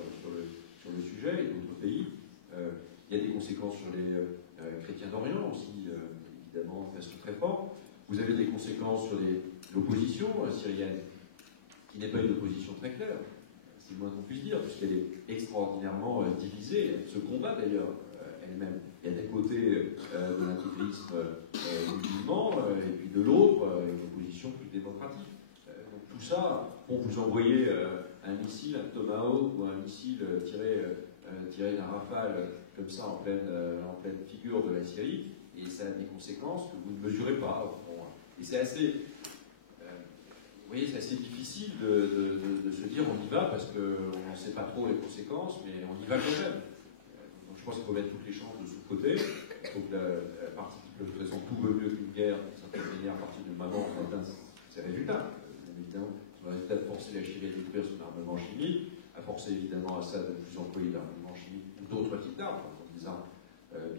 sur le sujet et d'autres pays. Il y a des conséquences sur les chrétiens d'Orient aussi, évidemment, de façon très forte. Vous avez des conséquences sur l'opposition syrienne, qui n'est pas une opposition très claire, c'est le moins qu'on puisse dire, puisqu'elle est extraordinairement divisée. Elle se combat d'ailleurs elle-même. Il y a d'un côté de l'intégrisme musulman, et puis de l'autre, une opposition plus démocratique. Donc tout ça, vous envoyez un missile, un Tomahawk ou un missile tiré d'un Rafale, comme ça, en pleine figure de la Syrie, et ça a des conséquences que vous ne mesurez pas. Et c'est assez, vous voyez, c'est assez difficile de se dire on y va parce qu'on n'en sait pas trop les conséquences, mais on y va quand même. Donc je pense qu'il faut mettre toutes les chances de son côté. Il faut que la partie qui peut faisant tout veut mieux qu'une guerre, d'une certaine manière, à partir du moment où on atteint ses résultats. Bien évidemment, on va peut-être forcer la Syrie à détruire son armement chimique, à forcer évidemment Assad de ne plus employer d'armement chimique ou d'autres types d'armes, des armes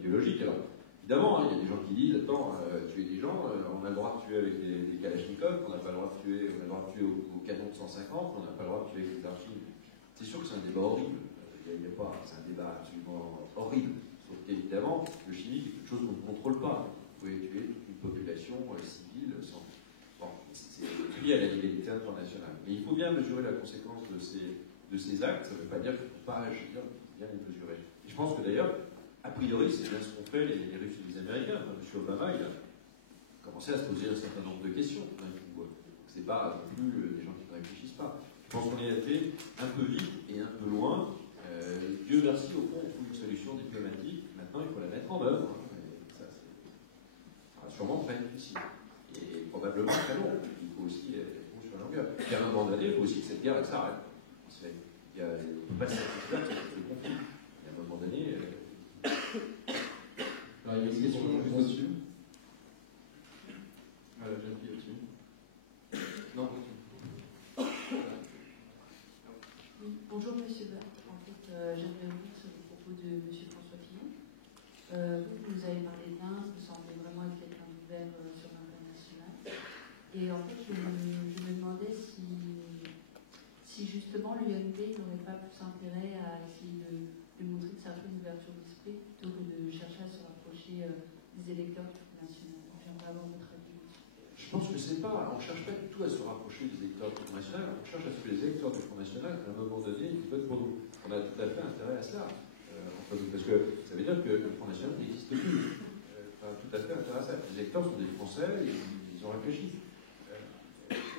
biologiques. Alors, évidemment, il y a des gens qui disent, attends, tuer des gens, on a le droit de tuer avec des kalachnikovs, on n'a pas le droit de tuer, au canon de 150, on n'a pas le droit de tuer avec des archives. C'est sûr que c'est un débat horrible. C'est un débat absolument horrible. Sauf qu'évidemment, le chimique est quelque chose qu'on ne contrôle pas. Vous pouvez tuer toute une population civile sans. Bon, c'est lié à la légalité internationale. Mais il faut bien mesurer la conséquence de ces actes. Ça ne veut pas dire qu'il ne faut pas agir, il faut bien les mesurer. Et je pense que d'ailleurs, a priori, c'est bien ce qu'ont fait les Russes et les Américains. Enfin, M. Obama, il a commencé à se poser un certain nombre de questions. Ce n'est pas non plus des gens qui ne réfléchissent pas. Je pense qu'on est allé un peu vite et un peu loin. Dieu merci, au fond, on trouve une solution diplomatique. Maintenant, il faut la mettre en œuvre. Et ça, c'est sûrement très difficile. Et probablement très long. Il faut aussi être sur la longueur. Et à un moment donné, il faut aussi que cette guerre elle s'arrête. On ne peut pas satisfaire ce conflit. Et à un moment donné. Alors, il y a une question juste au-dessus. Voilà, j'appuie au-dessus. Non, bonjour Monsieur Bert. En fait, j'aimerais revenir sur les propos de Monsieur François Fillon. Vous nous avez parlé d'Inde, vous semblez vraiment être quelqu'un d'ouvert sur l'international. Et en fait, je me demandais si justement l'UMP n'aurait pas plus intérêt à essayer de montrer une certaine ouverture d'esprit plutôt que de chercher à se rapprocher des électeurs nationaux. J'aimerais avoir votre avis. Je pense que c'est pas. On ne cherche pas du tout à se rapprocher des électeurs du Front National, on cherche à ce que les électeurs du Front National, à un moment donné, ils votent pour nous. On a tout à fait intérêt à cela. Parce que ça veut dire que le Front National n'existe plus. Tout à fait intérêt à ça. Les électeurs sont des Français, et ils ont réfléchi.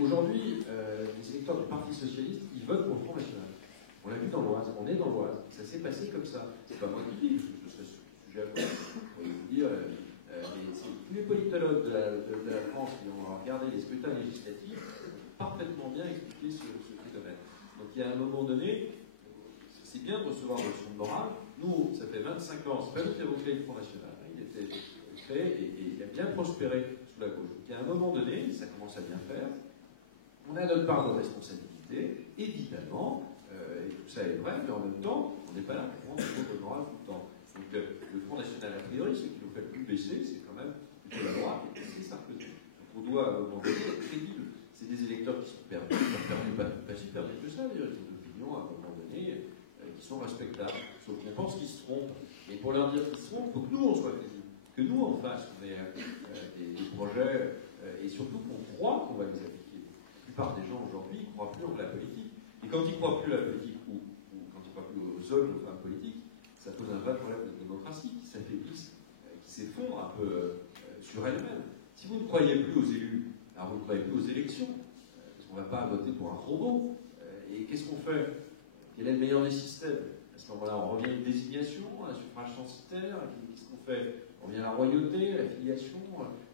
Aujourd'hui, les électeurs du Parti Socialiste, ils votent pour le Front National. On l'a vu dans l'Oise, on est dans l'Oise. Ça s'est passé comme ça. C'est pas moi qui dis, je serais sujet à quoi. Je pourrais vous dire. Tous les politologues de la France qui ont regardé les scrutins législatifs ont parfaitement bien expliqué ce phénomène. Donc il y a un moment donné, c'est bien de recevoir une leçon de morale. Nous, ça fait 25 ans, c'est pas nous qui avons créé le Front National. Il était créé et il a bien prospéré sous la gauche. Donc il y a un moment donné, ça commence à bien faire. On a notre part de responsabilité, évidemment, et tout ça est vrai, mais en même temps, on n'est pas là pour prendre une leçon de morale tout le temps. Donc le Front National, a priori, ce qui nous fait le plus baisser, c'est quand même plutôt la droite, et c'est Sarkozy. Donc on doit, à un moment donné, être crédible. C'est des électeurs qui sont perdus, pas si perdus que ça, d'ailleurs, ils ont des opinions, à un moment donné, qui sont respectables. Sauf qu'on pense qu'ils se trompent. Et pour leur dire qu'ils se trompent, il faut que nous, on soit crédibles. Que nous, en face, on ait des projets, et surtout qu'on croit qu'on va les appliquer. La plupart des gens, aujourd'hui, ne croient plus en la politique. Et quand ils ne croient plus à la politique, ou quand ils ne croient isolent nos femmes politiques, ça pose un vrai problème de démocratie qui s'affaiblisse, qui s'effondre un peu sur elle-même. Si vous ne croyez plus aux élus, alors vous ne croyez plus aux élections, parce qu'on ne va pas voter pour un robot. Et qu'est-ce qu'on fait? Quel est le meilleur des systèmes? À ce moment-là, on revient à une désignation, à un suffrage censitaire. Qu'est-ce qu'on fait? On revient à la royauté, à la filiation.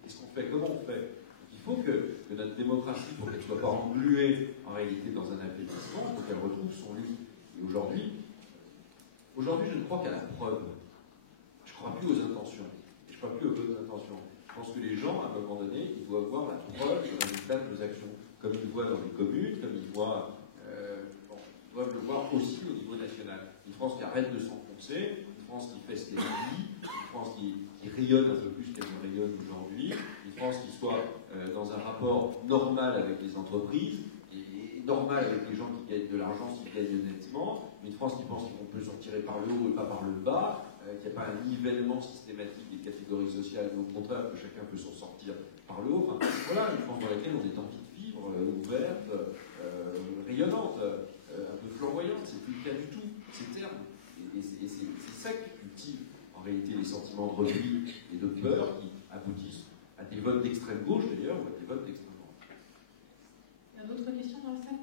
Qu'est-ce qu'on fait? Comment on fait? Il faut que notre démocratie, pour qu'elle ne soit pas engluée en réalité dans un affaiblissement, pour qu'elle retrouve son lit. Et aujourd'hui, je ne crois qu'à la preuve. Je ne crois plus aux intentions. Je ne crois plus aux bonnes intentions. Je pense que les gens, à un moment donné, ils doivent voir la preuve du résultat de nos actions. Comme ils le voient dans les communes, comme ils voient, ils doivent le voir aussi au niveau national. Une France qui arrête de s'enfoncer, une France qui fait ce qu'elle dit, une France qui rayonne un peu plus qu'elle ne rayonne aujourd'hui, une France qui soit dans un rapport normal avec les entreprises, et normal avec les gens qui gagnent de l'argent s'ils gagnent honnêtement, une France qui pense qu'on peut s'en tirer par le haut et pas par le bas, qu'il n'y a pas un nivellement systématique des catégories sociales, mais au contraire que chacun peut s'en sortir par le haut. Enfin, voilà une France dans laquelle on est envie de vivre, ouverte, rayonnante, un peu flamboyante. C'est plus le cas du tout. C'est terme. Et c'est ça qui cultive en réalité les sentiments de repli et de peur qui aboutissent à des votes d'extrême gauche d'ailleurs, ou à des votes d'extrême droite. Il y a d'autres questions dans la salle?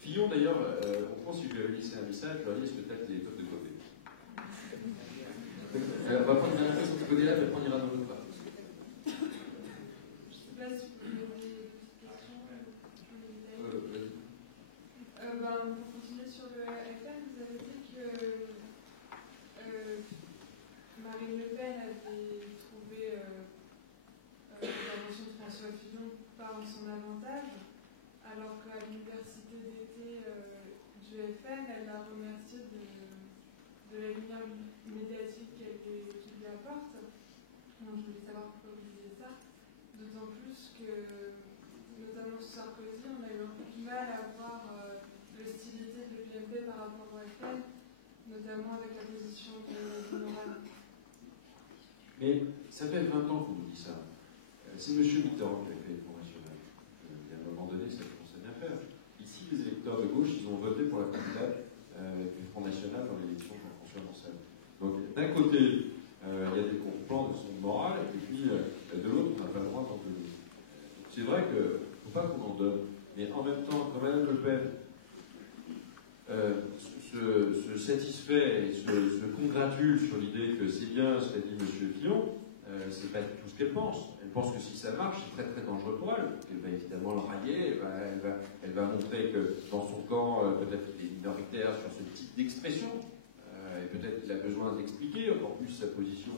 Fillon d'ailleurs, en France, si je lui avais laissé un message, je leur ai dit est-ce que tu as le téléphone de côté? On va prendre une dernière question de ce côté-là, puis après on ira dans l'autre part. Je ne sais pas si vous avez des questions. Pour continuer sur le FN, vous avez dit que Marine Le Pen avait trouvé l'intervention de François Fillon pas en son avantage, alors qu'à l'université d'été du FN, elle l'a remercié de la lumière médiatique qu'elle lui apporte. Donc, je voulais savoir pourquoi vous disiez ça. D'autant plus que, notamment sous Sarkozy, on a eu un peu du mal à voir l'hostilité de l'UMP par rapport au FN, notamment avec la position de Morane. Mais ça fait 20 ans qu'on nous dit ça. C'est M. Mitterrand qui a fait le Front National. Et à un moment donné, ça commence à bien faire. Ici, les électeurs de gauche, ils ont voté pour la candidate du Front National dans l'élection de Jean-François Marcel. Donc, d'un côté, il y a des plans de son moral, et puis de l'autre, on n'a pas le droit d'en donner. C'est vrai qu'il ne faut pas qu'on en donne, mais en même temps, quand Mme Le Pen se satisfait et se congratule sur l'idée que c'est bien ce qu'a dit M. Fillon, c'est pas du tout ce qu'elle pense. Elle pense que si ça marche, c'est très très dangereux pour elle. Elle va évidemment le railler, elle va montrer que dans son camp, peut-être qu'il est minoritaire sur ce type d'expression, et peut-être qu'il a besoin d'expliquer encore plus sa position,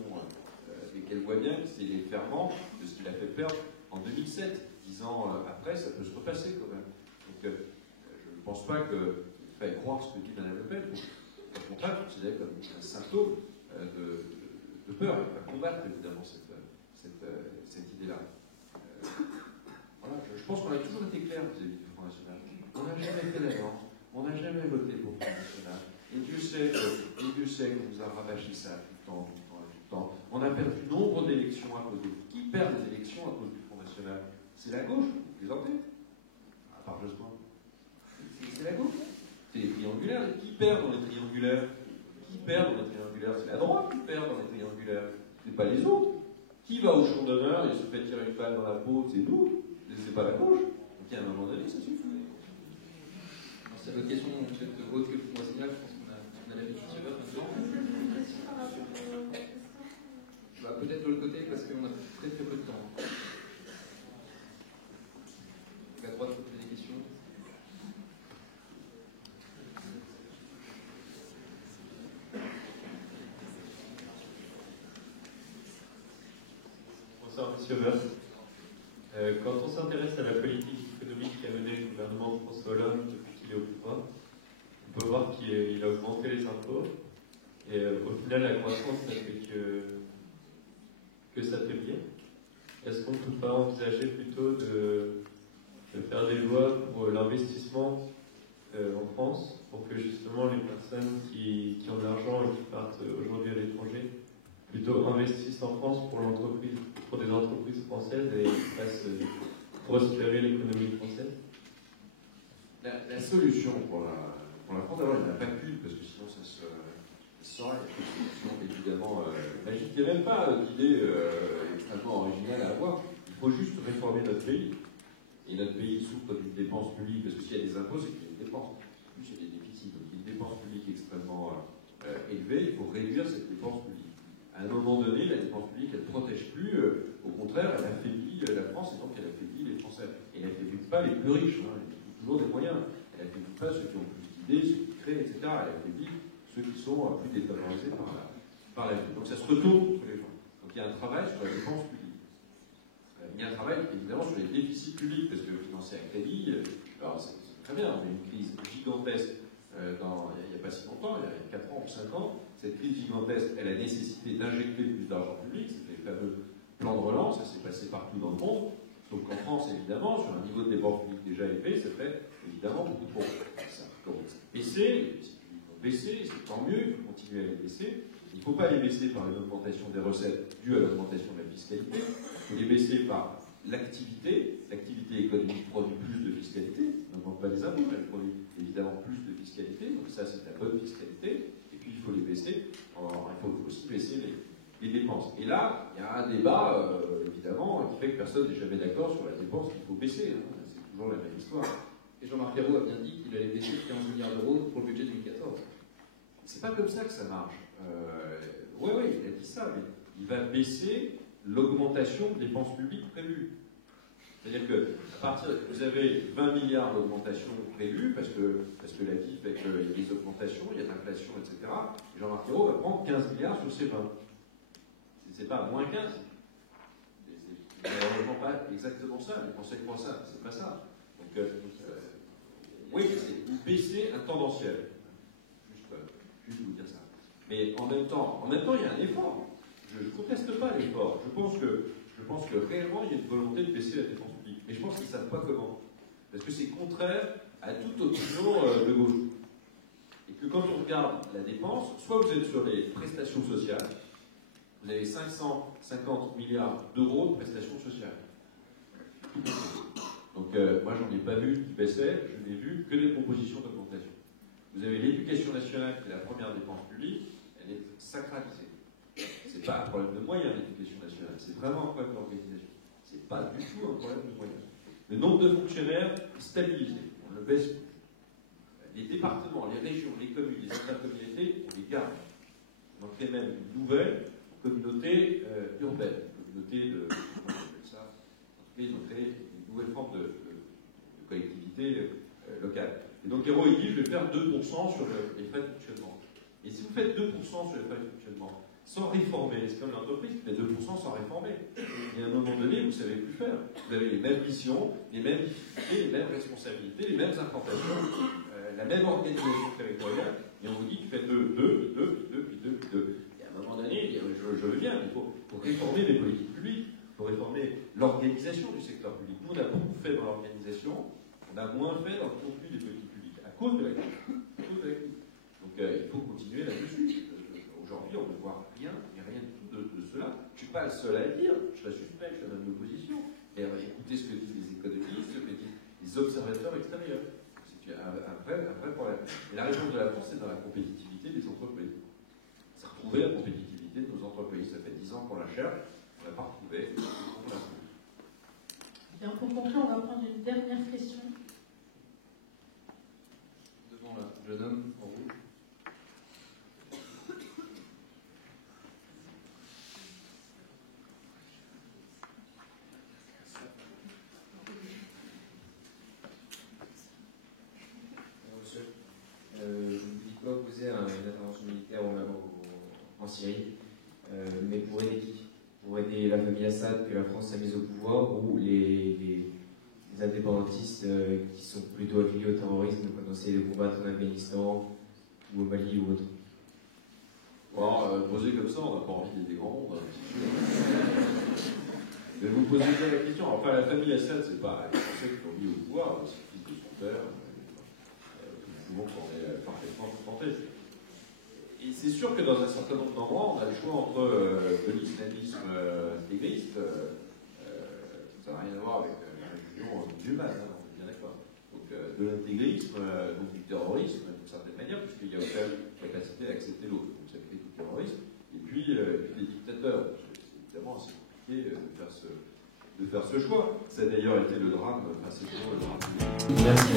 et qu'elle voit bien que c'est les ferments de ce qu'il a fait perdre en 2007. 10 ans après, ça peut se repasser quand même. Donc je ne pense pas qu'il faille croire ce que dit Mme Le Pen. Au contraire, je considère comme un symptôme de peur. Elle va combattre évidemment cette idée-là. Voilà, je pense qu'on a toujours été clair vis-à-vis du Front National. On n'a jamais fait l'alliance, on n'a jamais voté pour le Front National. Et Dieu sait qu'on nous a rabâché ça tout le temps. On a perdu nombre d'élections à cause de vous. Qui perd des élections à cause du Front National? C'est la gauche, vous plaisantez? À part Jospin. C'est la gauche. C'est les triangulaires. Qui perd dans les triangulaires? C'est la droite qui perd dans les triangulaires. C'est pas les autres. Qui va au champ d'honneur et se fait tirer une balle dans la peau? C'est nous. C'est pas la gauche. Donc à un moment donné, ça suffit. C'est votre question, peut-être autre que le Front National, je pense qu'on a l'habitude de se faire maintenant. Peut-être de l'autre côté, parce qu'on a très très peu de temps. À droite, vous posez des questions. Bonsoir, Monsieur Meurthe. Quand on s'intéresse à la politique économique qu'a menée le gouvernement de François Hollande depuis qu'il est au pouvoir, on peut voir qu'il a augmenté les impôts et au final la croissance n'a fait que s'affaiblir. Est-ce qu'on ne peut pas envisager plutôt de faire des lois pour l'investissement en France pour que justement les personnes qui ont de l'argent et qui partent aujourd'hui à l'étranger plutôt investissent en France pour des entreprises françaises et fassent prospérer l'économie française? La solution pour pour la France, d'abord, il n'y en a pas qu'une, parce que sinon ça se saurait. Sinon, évidemment, magique. Il n'y a même pas d'idée extrêmement originale à avoir. Il faut juste réformer notre pays. Et notre pays souffre d'une dépense publique, parce que s'il y a des impôts, c'est qu'il y a des dépenses. En plus, il y a des déficits. Donc, il y a une dépense publique extrêmement élevée. Il faut réduire cette dépense publique. À un moment donné, la dépense publique, elle ne protège plus. Au contraire, elle affaiblit la France, et donc elle affaiblit les Français. Et elle n'affaiblit pas les plus riches. Hein. Elle trouve toujours des moyens. Elle n'affaiblit pas ceux qui ont plus d'idées, ceux qui créent, etc. Elle affaiblit ceux qui sont plus défavorisés par la vie. Donc ça se retourne contre les gens. Donc il y a un travail sur la dépense publique. Il y a un travail évidemment sur les déficits publics, parce que financer à crédit, alors c'est très bien, on a une crise gigantesque il n'y a pas si longtemps, il y a 4 ans ou 5 ans. Cette crise gigantesque, elle a nécessité d'injecter plus d'argent public, c'était les fameux plans de relance, ça s'est passé partout dans le monde, sauf qu'en France, évidemment, sur un niveau de dépenses publiques déjà élevé, ça fait évidemment beaucoup trop. Ça commence à baisser, les déficits publics vont baisser, c'est tant mieux, il faut continuer à les baisser. Il ne faut pas les baisser par une augmentation des recettes due à l'augmentation de la fiscalité, il faut les baisser par l'activité. L'activité économique produit plus de fiscalité, on n'augmente pas les impôts, elle produit évidemment plus de fiscalité, donc ça c'est la bonne fiscalité, et puis il faut les baisser, il faut aussi baisser les dépenses. Et là, il y a un débat, évidemment, qui fait que personne n'est jamais d'accord sur la dépense qu'il faut baisser, hein. C'est toujours la même histoire. Et Jean-Marc Ayrault a bien dit qu'il allait baisser 15 milliards d'euros pour le budget 2014. C'est pas comme ça que ça marche. Oui, il a dit ça, mais il va baisser l'augmentation de dépenses publiques prévues. C'est-à-dire que vous avez 20 milliards d'augmentation prévues, parce que la vie fait qu'il y a des augmentations, il y a de l'inflation, etc. Et Jean-Marc Ayrault va prendre 15 milliards sur ces 20. C'est pas moins 15. C'est malheureusement pas exactement ça. Les Français croient ça. C'est pas ça. Donc, oui, c'est baisser un tendanciel. Juste vous dire ça. Mais en même temps, il y a un effort. Je ne conteste pas l'effort. Je pense que réellement, il y a une volonté de baisser la dépense publique. Mais je pense qu'ils ne savent pas comment. Parce que c'est contraire à toute opinion de gauche. Et que quand on regarde la dépense, soit vous êtes sur les prestations sociales, vous avez 550 milliards d'euros de prestations sociales. Donc, moi, j'en ai pas vu qui baissait, je n'ai vu que des propositions d'augmentation. Vous avez l'éducation nationale, qui est la première dépense publique, elle est sacralisée. C'est pas un problème de moyens, l'éducation nationale, c'est vraiment un problème d'organisation. C'est pas du tout un problème de moyens. Le nombre de fonctionnaires est stabilisé, on ne le baisse plus. Les départements, les régions, les communes, les intercommunalités, on les garde. On en crée même une nouvelle communauté urbaine, une communauté de, comment on appelle ça, en tout cas, ils ont créé une nouvelle forme de collectivité locale. Et donc Ayrault, il dit, je vais faire 2% sur les frais de fonctionnement. Et si vous faites 2% sur les frais de fonctionnement, sans réformer, c'est comme l'entreprise qui fait 2% sans réformer. Et à un moment donné, vous ne savez plus faire. Vous avez les mêmes missions, les mêmes difficultés, les mêmes responsabilités, les mêmes implantations, la même organisation territoriale, et on vous dit, tu fais 2, puis 2. Et à un moment donné, je veux bien, il faut réformer les politiques publiques, il faut réformer l'organisation du secteur public. Nous, on a beaucoup fait dans l'organisation, on a moins fait dans le contenu des politiques publiques, à cause de la crise. Donc il faut continuer là-dessus. Aujourd'hui, on ne voit rien, il n'y a rien du tout de cela. Je ne suis pas le seul à le dire, je la suspecte, je suis dans l'opposition. Et écoutez ce que disent les économistes, ce que disent les observateurs extérieurs. C'est un vrai problème. Et la réponse de la France, c'est dans la compétitivité des entreprises. C'est retrouver la compétitivité de nos entreprises. Ça fait 10 ans qu'on la cherche, on ne l'a pas retrouvée, on l'a retrouvée. Bien, pour conclure, on va prendre une dernière question. Devant le jeune homme en rouge. Je ne dis pas opposer à une intervention militaire en Syrie, mais pour aider qui? Pour aider la famille Assad que la France a mise au pouvoir, ou les indépendantistes qui sont plutôt affiliés au terrorisme, quand on essaie de combattre en Afghanistan ou au Mali ou autre? Bon, posé comme ça, on n'a pas envie d'aider grand monde. Mais vous posez bien la question. Enfin, la famille Assad, c'est pas les Français qui l'ont mis au pouvoir, c'est le fils de son père. Tout le monde s'en est parfaitement contenté. Et c'est sûr que dans un certain nombre d'endroits, on a le choix entre de l'islamisme intégriste, ça n'a rien à voir avec la religion musulmane, hein, on est bien d'accord. Donc de de l'intégrisme, donc du terrorisme, d'une certaine manière, puisqu'il y a aussi la capacité à accepter l'autre. Donc ça crée du terrorisme. Et puis les dictateurs. C'est évidemment assez compliqué de faire ce choix. Ça a d'ailleurs été le drame, enfin c'est toujours le drame. Merci.